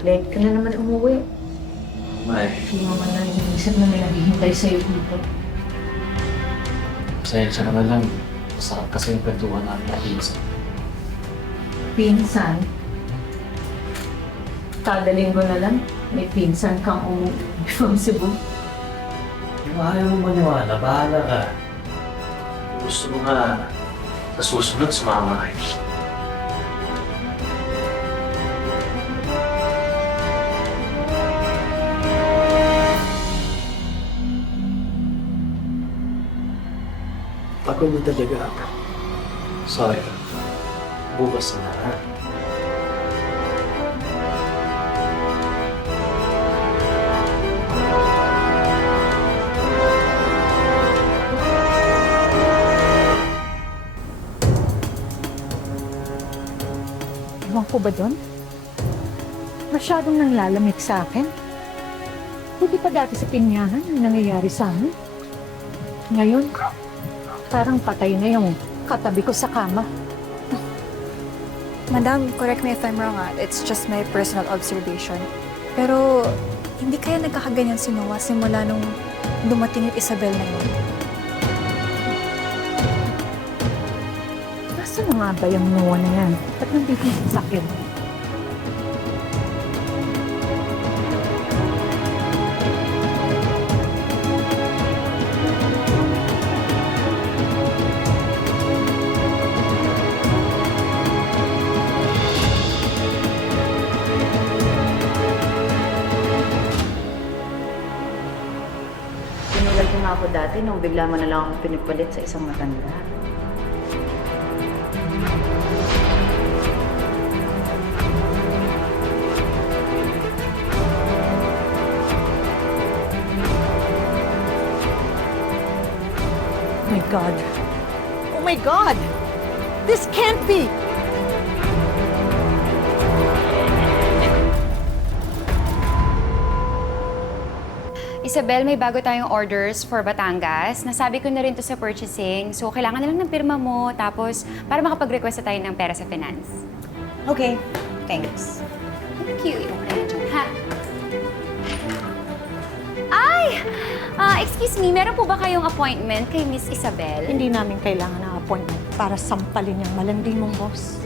Late ka na naman umuwi. May, Hindi mo man lang iniisip na may naghihintay sa'yo dito. pasensya naman lang. Masarap kasi yung kwentuhan namin ng pinsan. Pinsan? Kada linggo na lang, may pinsan kang umuwi from Cebu. Yung ayaw mo maniwala, bahala ka. Kung gusto mo nga, sa susunod, sumama kayo. Pagod na talaga ako. Sorry. Bukas na ha. Ewan ko ba doon? Masyadong nanglalamig sa akin. Hindi pa dati sa pinyahan ang nangyayari sa amin. Ngayon, parang patay na yung katabi ko sa kama. Madam, correct me if I'm wrong It's just my personal observation. Pero, hindi kaya nagkakaganyan si Noah simula nung dumating yung Isabel na yun? Nasaan na nga ba yung Noah na yan? Ba't nandito sa akin? Pinulat ko nga ako dati nung bigla mo na lang ako pinipalit sa isang matanda. Oh my God! Oh my God! This can't be! Isabel, may bago tayong orders for Batangas. Nasabi ko na rin to sa purchasing. So, kailangan na lang ng pirma mo. Tapos, para makapag-request na tayo ng pera sa finance. Okay, thanks. Thank you. Iwan ko na yan dyan, ha? Ay! Excuse me, meron po ba kayong appointment kay Miss Isabel? Hindi namin kailangan ng appointment para sampalin yung malandi mong boss.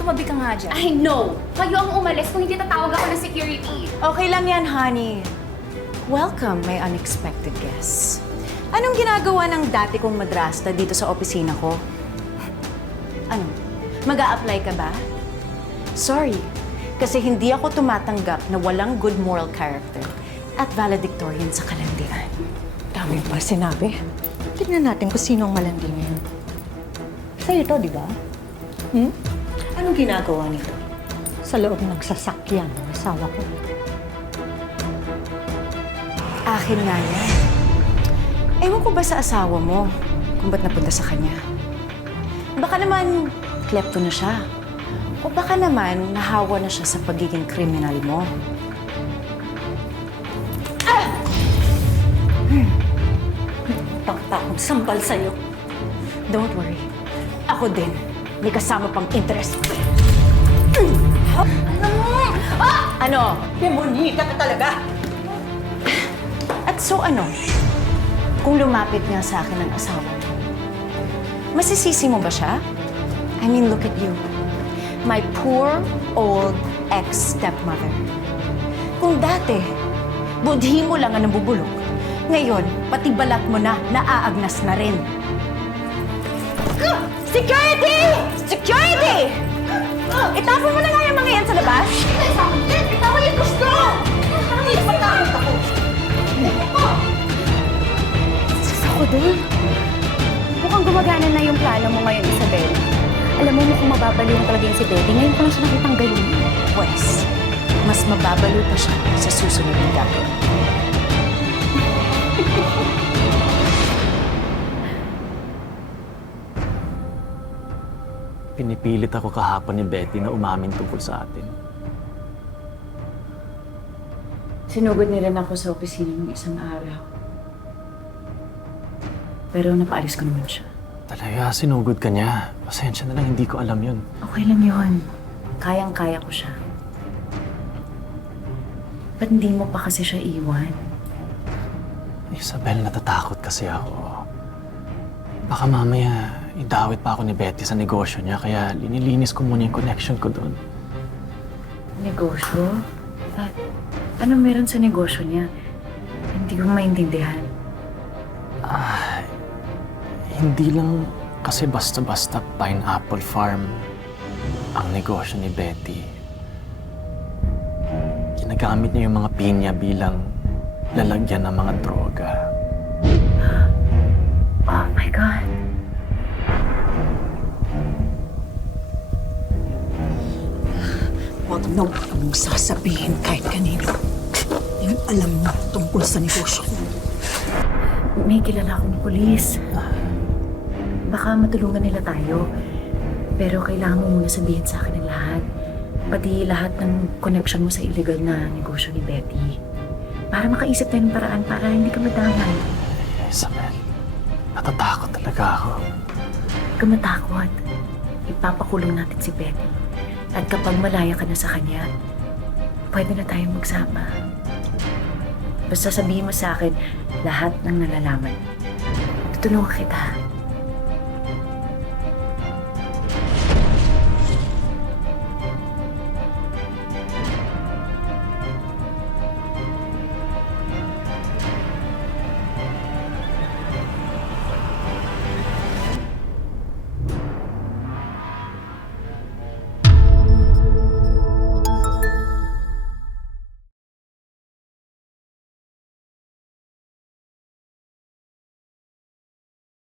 Tumabi ka nga dyan. Ay, no! Kayo ang umalis kung hindi tatawag ako ng security. Okay lang yan, honey. Welcome, my unexpected guests. Anong ginagawa ng dati kong madrasta dito sa opisina ko? Ano? Mag-a-apply ka ba? Sorry, kasi hindi ako tumatanggap na walang good moral character at valedictorian sa kalandian. Dami pa sinabi. Tignan natin kung sino ang malandi ngayon. Sa'yo to, di ba? Anong ginagawa nito? Sa loob ng sasakyan ng asawa ko. Akin nga yan. Ewan ko ba sa asawa mo kung ba't napunta sa kanya? Baka naman klepto na siya. O baka naman nahawa na siya sa pagiging kriminal mo. Takot sampal sa'yo. Don't worry. Ako din. May kasama pang interest. Ano? Demonita ka talaga! At so ano? Kung lumapit nga sa akin ang asawa mo, masisisi mo ba siya? I mean, look at you. My poor old ex-stepmother. Kung dati, budhi mo lang ang nabubulok, ngayon, pati balat mo na naaagnas na rin. Security! Security! Itapon mo na nga yung mga yan sa labas. Itapon yung gusto! Hindi pa takot ako. Ako din. Mukhang gumagana na yung plano mo ngayon, Isabel. Alam mo, mukhang mababaliw talaga yung si Betty. Ngayon ko lang siya nakitang ganyan. Pwes, mas mababalo pa siya sa susunod na gagawin. Pinipilit ako kahapon ni Betty na umamin tungkol sa atin. Sinugod niya rin ako sa opisina ng isang araw. Pero napaalis ko naman siya. Talaga, sinugod ka niya. Pasensya na lang, hindi ko alam yun. Okay lang yun. Kayang-kaya ko siya. Ba't hindi mo pa kasi siya iwan? Isabel, natatakot kasi ako. Baka mamaya idawit pa ako ni Betty sa negosyo niya, kaya linilinis ko muna yung connection ko doon. Negosyo? At ano meron sa negosyo niya? Hindi ko maintindihan. Hindi lang kasi basta-basta pineapple farm ang negosyo ni Betty. Ginagamit niya yung mga pinya bilang lalagyan ng mga droga. Oh my God. Huwag na huwag mong sasabihin kahit kanino. Yung alam mo tungkol sa negosyo ko. May kilala akong pulis. Baka matulungan nila tayo. Pero kailangan mo muna sabihin sa akin ang lahat. Pati lahat ng connection mo sa illegal na negosyo ni Betty. Para makaisip tayo ng paraan para hindi ka madamay. Isabel, natatakot talaga ako. Huwag ka matakot. Ipapakulong natin si Betty. At kapag malaya ka na sa kanya, pwede na tayong magsama. Basta sabihin mo sa akin lahat ng nalalaman. Tutulungan kita.